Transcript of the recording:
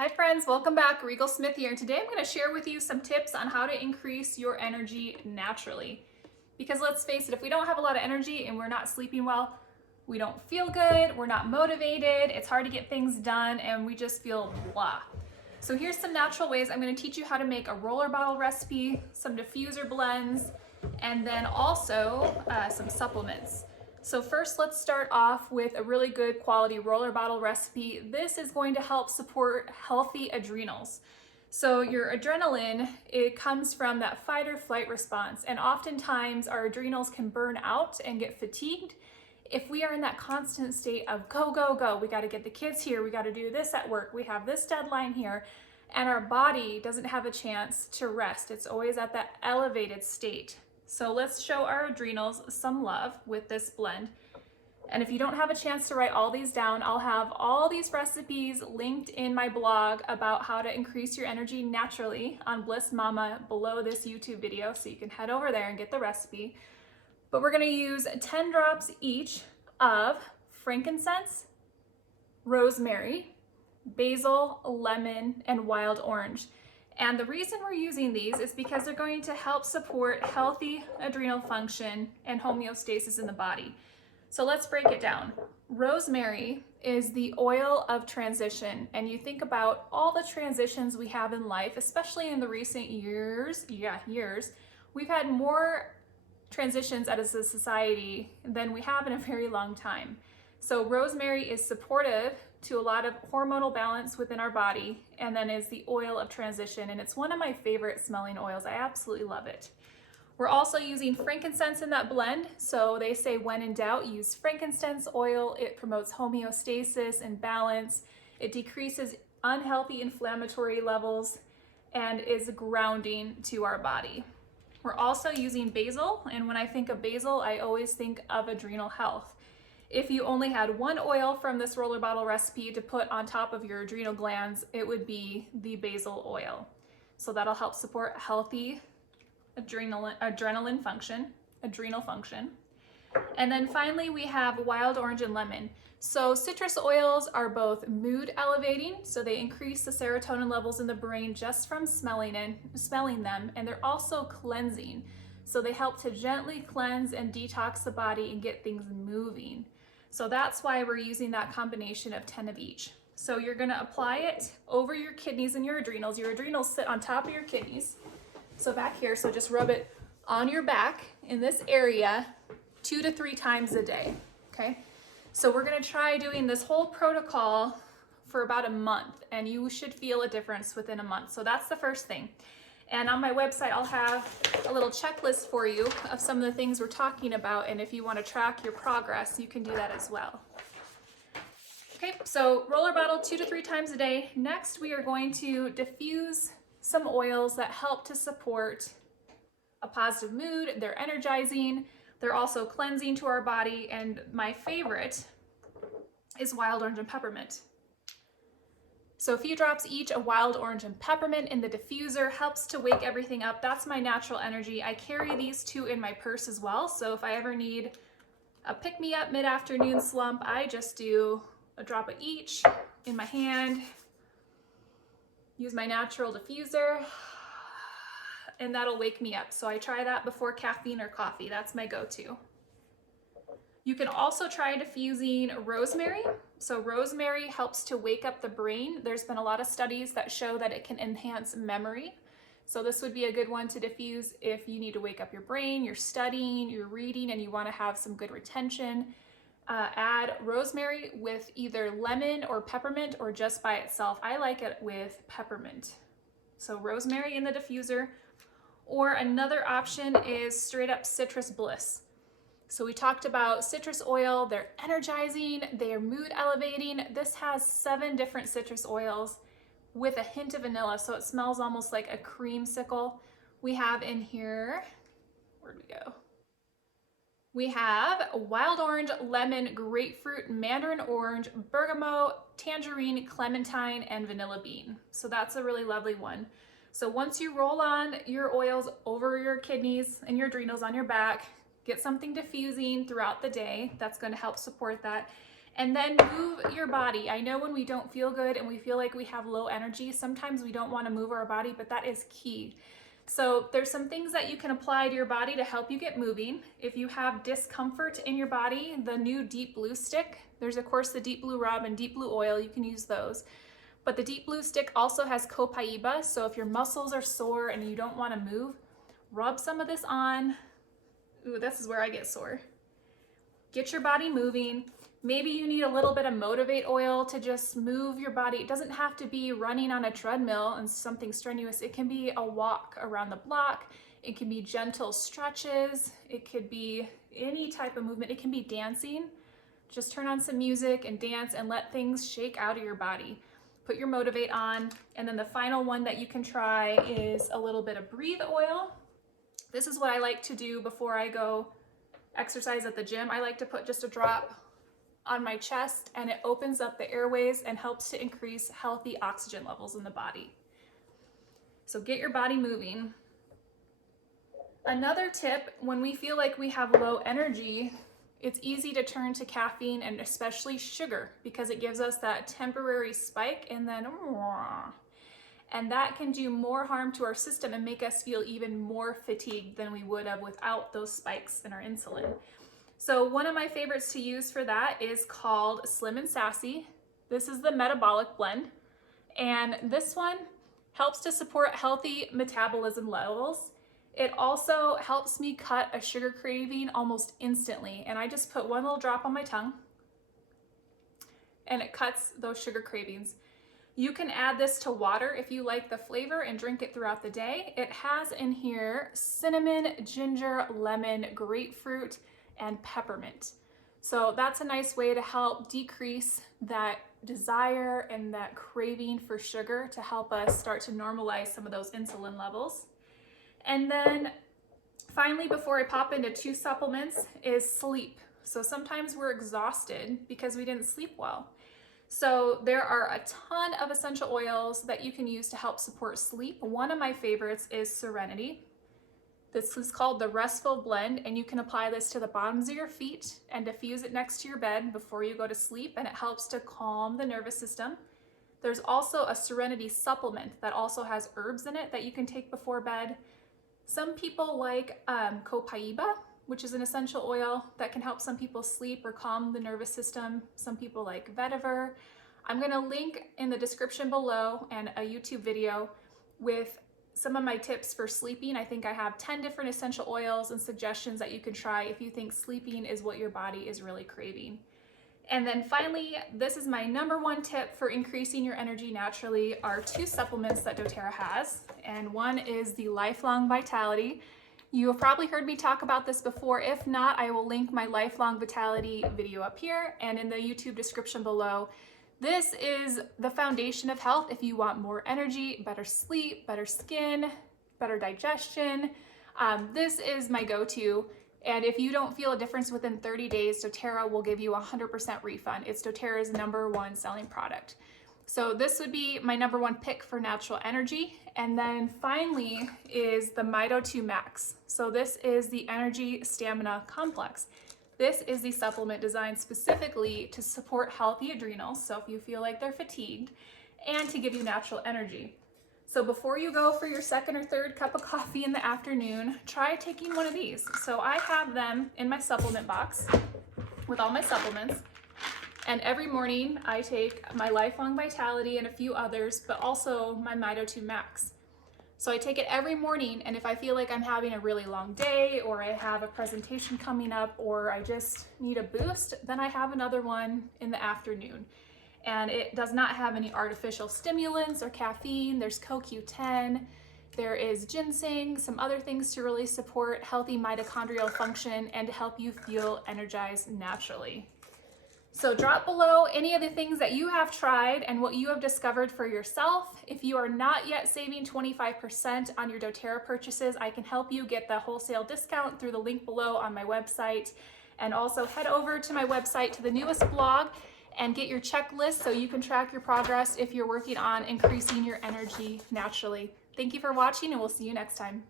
Hi friends, welcome back. Rigel Smith here, and today I'm going to share with you some tips on how to increase your energy naturally. Because let's face it, if we don't have a lot of energy and we're not sleeping well, we don't feel good, we're not motivated, it's hard to get things done, and we just feel blah. So here's some natural ways. I'm going to teach you how to make a roller bottle recipe, some diffuser blends, and then also some supplements. So first, let's start off with a really good quality roller bottle recipe. This is going to help support healthy adrenals. So your adrenaline, it comes from that fight or flight response, and oftentimes our adrenals can burn out and get fatigued if we are in that constant state of go, go, go. We got to get the kids here, we got to do this at work, we have this deadline here, and our body doesn't have a chance to rest. It's always at that elevated state. So let's show our adrenals some love with this blend. And if you don't have a chance to write all these down, I'll have all these recipes linked in my blog about how to increase your energy naturally on Bliss Mama below this YouTube video, so you can head over there and get the recipe. But we're gonna use 10 drops each of frankincense, rosemary, basil, lemon, and wild orange. And the reason we're using these is because they're going to help support healthy adrenal function and homeostasis in the body. So let's break it down. Rosemary is the oil of transition, and you think about all the transitions we have in life, especially in the recent years, we've had more transitions as a society than we have in a very long time. So rosemary is supportive to a lot of hormonal balance within our body, and then is the oil of transition, and it's one of my favorite smelling oils. I absolutely love it. We're also using frankincense in that blend, so they say when in doubt, use frankincense oil. It promotes homeostasis and balance. It decreases unhealthy inflammatory levels and is grounding to our body. We're also using basil, and when I think of basil, I always think of adrenal health. If you only had one oil from this roller bottle recipe to put on top of your adrenal glands, it would be the basil oil. So that'll help support healthy adrenal function. And then finally, we have wild orange and lemon. So citrus oils are both mood elevating, so they increase the serotonin levels in the brain just from smelling them, and they're also cleansing. So they help to gently cleanse and detox the body and get things moving. So that's why we're using that combination of 10 of each. So you're gonna apply it over your kidneys and your adrenals. Your adrenals sit on top of your kidneys. So back here, so just rub it on your back in this area 2 to 3 times a day, okay? So we're gonna try doing this whole protocol for about a month, and you should feel a difference within a month. So that's the first thing. And on my website, I'll have a little checklist for you of some of the things we're talking about, and if you want to track your progress, you can do that as well. Okay, so roller bottle 2 to 3 times a day. Next, we are going to diffuse some oils that help to support a positive mood. They're energizing, they're also cleansing to our body, and my favorite is wild orange and peppermint. So a few drops each of wild orange and peppermint in the diffuser helps to wake everything up. That's my natural energy. I carry these 2 in my purse as well. So if I ever need a pick-me-up mid-afternoon slump, I just do a drop of each in my hand, use my natural diffuser, and that'll wake me up. So I try that before caffeine or coffee. That's my go-to. You can also try diffusing rosemary. So rosemary helps to wake up the brain. There's been a lot of studies that show that it can enhance memory. So this would be a good one to diffuse if you need to wake up your brain, you're studying, you're reading, and you want to have some good retention. Add rosemary with either lemon or peppermint, or just by itself. I like it with peppermint. So rosemary in the diffuser. Or another option is straight up citrus bliss. So we talked about citrus oil, they're energizing, they're mood elevating. This has 7 different citrus oils with a hint of vanilla, so it smells almost like a creamsicle. We have in here, where'd we go? We have wild orange, lemon, grapefruit, mandarin orange, bergamot, tangerine, clementine, and vanilla bean. So that's a really lovely one. So once you roll on your oils over your kidneys and your adrenals on your back, get something diffusing throughout the day. That's going to help support that. And then move your body. I know when we don't feel good and we feel like we have low energy, sometimes we don't want to move our body, but that is key. So there's some things that you can apply to your body to help you get moving. If you have discomfort in your body, the new Deep Blue stick, there's of course the Deep Blue rub and Deep Blue oil, you can use those. But the Deep Blue stick also has copaiba, so if your muscles are sore and you don't want to move, rub some of this on. Ooh, this is where I get sore. Get your body moving. Maybe you need a little bit of Motivate oil to just move your body. It doesn't have to be running on a treadmill and something strenuous. It can be a walk around the block. It can be gentle stretches. It could be any type of movement. It can be dancing. Just turn on some music and dance and let things shake out of your body. Put your Motivate on. And then the final one that you can try is a little bit of Breathe oil. This is what I like to do before I go exercise at the gym. I like to put just a drop on my chest, and it opens up the airways and helps to increase healthy oxygen levels in the body. So get your body moving. Another tip, when we feel like we have low energy, it's easy to turn to caffeine and especially sugar because it gives us that temporary spike and then that can do more harm to our system and make us feel even more fatigued than we would have without those spikes in our insulin. So one of my favorites to use for that is called Slim and Sassy. This is the metabolic blend, and this one helps to support healthy metabolism levels. It also helps me cut a sugar craving almost instantly, and I just put one little drop on my tongue and it cuts those sugar cravings. You can add this to water if you like the flavor and drink it throughout the day. It has in here cinnamon, ginger, lemon, grapefruit, and peppermint. So that's a nice way to help decrease that desire and that craving for sugar to help us start to normalize some of those insulin levels. And then finally, before I pop into 2 supplements, is sleep. So sometimes we're exhausted because we didn't sleep well. So there are a ton of essential oils that you can use to help support sleep. One of my favorites is Serenity. This is called the Restful Blend, and you can apply this to the bottoms of your feet and diffuse it next to your bed before you go to sleep, and it helps to calm the nervous system. There's also a Serenity supplement that also has herbs in it that you can take before bed. Some people like copaiba, which is an essential oil that can help some people sleep or calm the nervous system. Some people like vetiver. I'm gonna link in the description below and a YouTube video with some of my tips for sleeping. I think I have 10 different essential oils and suggestions that you can try if you think sleeping is what your body is really craving. And then finally, this is my #1 tip for increasing your energy naturally are 2 supplements that doTERRA has. And one is the Lifelong Vitality. You have probably heard me talk about this before. If not, I will link my Lifelong Vitality video up here and in the YouTube description below. This is the foundation of health if you want more energy, better sleep, better skin, better digestion. This is my go-to. And if you don't feel a difference within 30 days, doTERRA will give you a 100% refund. It's doTERRA's #1 selling product. So this would be my #1 pick for natural energy. And then finally is the Mito2 Max. So this is the Energy Stamina Complex. This is the supplement designed specifically to support healthy adrenals, so if you feel like they're fatigued, and to give you natural energy. So before you go for your 2nd or 3rd cup of coffee in the afternoon, try taking one of these. So I have them in my supplement box with all my supplements. And every morning I take my Lifelong Vitality and a few others, but also my Mito2 Max. So I take it every morning, and if I feel like I'm having a really long day or I have a presentation coming up or I just need a boost, then I have another one in the afternoon. And it does not have any artificial stimulants or caffeine. There's CoQ10, there is ginseng, some other things to really support healthy mitochondrial function and to help you feel energized naturally. So drop below any of the things that you have tried and what you have discovered for yourself. If you are not yet saving 25% on your doTERRA purchases, I can help you get the wholesale discount through the link below on my website. And also head over to my website to the newest blog and get your checklist so you can track your progress if you're working on increasing your energy naturally. Thank you for watching, and we'll see you next time.